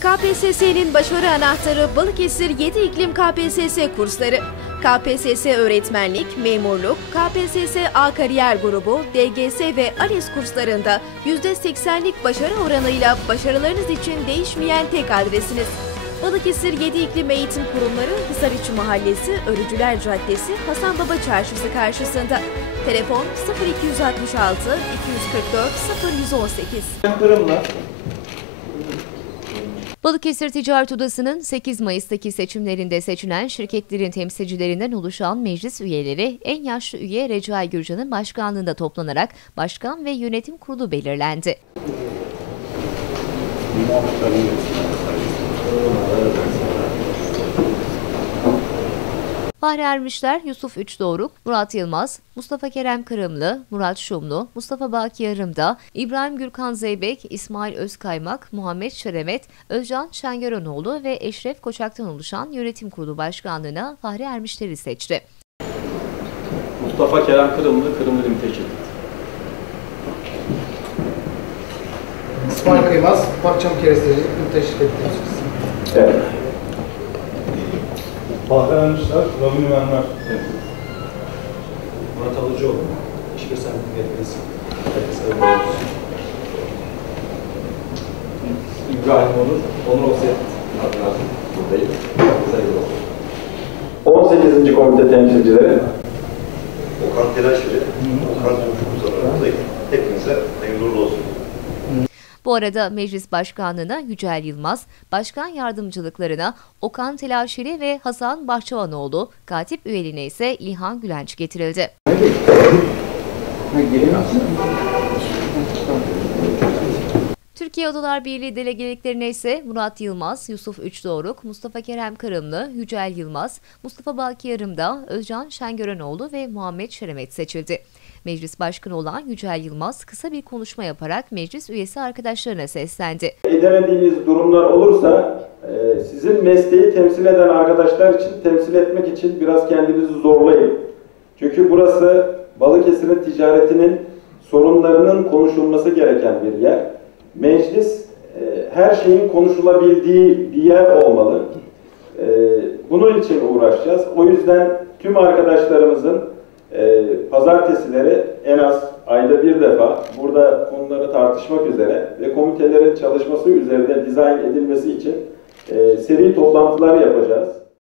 KPSS'nin başarı anahtarı Balıkesir 7 iklim KPSS kursları. KPSS öğretmenlik, memurluk, KPSS A kariyer grubu, DGS ve ALES kurslarında %80'lik başarı oranıyla başarılarınız için değişmeyen tek adresiniz. Balıkesir 7 İklim Eğitim Kurumları Hisariçi Mahallesi, Örücüler Caddesi, Hasan Baba Çarşısı karşısında. Telefon 0266 244 0118. Kırım'la Balıkesir Ticaret Odası'nın 8 Mayıs'taki seçimlerinde seçilen şirketlerin temsilcilerinden oluşan meclis üyeleri en yaşlı üye Recai Gürcan'ın başkanlığında toplanarak başkan ve yönetim kurulu belirlendi. Fahri Ermişler, Yusuf Üçdoğruk, Murat Yılmaz, Mustafa Kerem Kırımlı, Murat Şumlu, Mustafa Baki Yarımda, İbrahim Gürkan Zeybek, İsmail Özkaymak, Muhammed Şeremet, Özcan Şengörenoğlu ve Eşref Koçak'tan oluşan yönetim kurulu başkanlığına Fahri Ermişler'i seçti. Mustafa Kerem Kırımlı, Kırımlı Limiteçil. İsmail Kıymaz, Parçam Şirketi Temsilcisi. Evet. Fahri Ermişler, Rabin Ümenler. Murat Alıcıoğlu, İşbir Servis Yetkilisi. İbrahim Onur, Onur Oset adına buradayım. Saygılar olsun. 18. komite temsilcileri. Okan Telaşeli, Okan Coşkun zararındayım. Bu arada meclis başkanlığına Yücel Yılmaz, başkan yardımcılıklarına Okan Telaşeli ve Hasan Bahçıvanoğlu, katip üyeliğine ise İlhan Gülenç getirildi. Türkiye Odalar Birliği delegeliklerine ise Murat Yılmaz, Yusuf Üçdoğruk, Mustafa Kerem Kırımlı, Yücel Yılmaz, Mustafa Baki Yarımda, Özcan Şengörenoğlu ve Muhammed Şeremet seçildi. Meclis Başkanı olan Yücel Yılmaz kısa bir konuşma yaparak meclis üyesi arkadaşlarına seslendi. edemediğiniz durumlar olursa e, sizin mesleği temsil eden arkadaşlar için temsil etmek için biraz kendinizi zorlayın. Çünkü burası Balıkesir'in ticaretinin sorunlarının konuşulması gereken bir yer. Meclis e, her şeyin konuşulabildiği bir yer olmalı. E, bunun için uğraşacağız. O yüzden tüm arkadaşlarımızın e, pazartesileri en az ayda bir defa burada konuları tartışmak üzere ve komitelerin çalışması üzerine dizayn edilmesi için e, seri toplantılar yapacağız.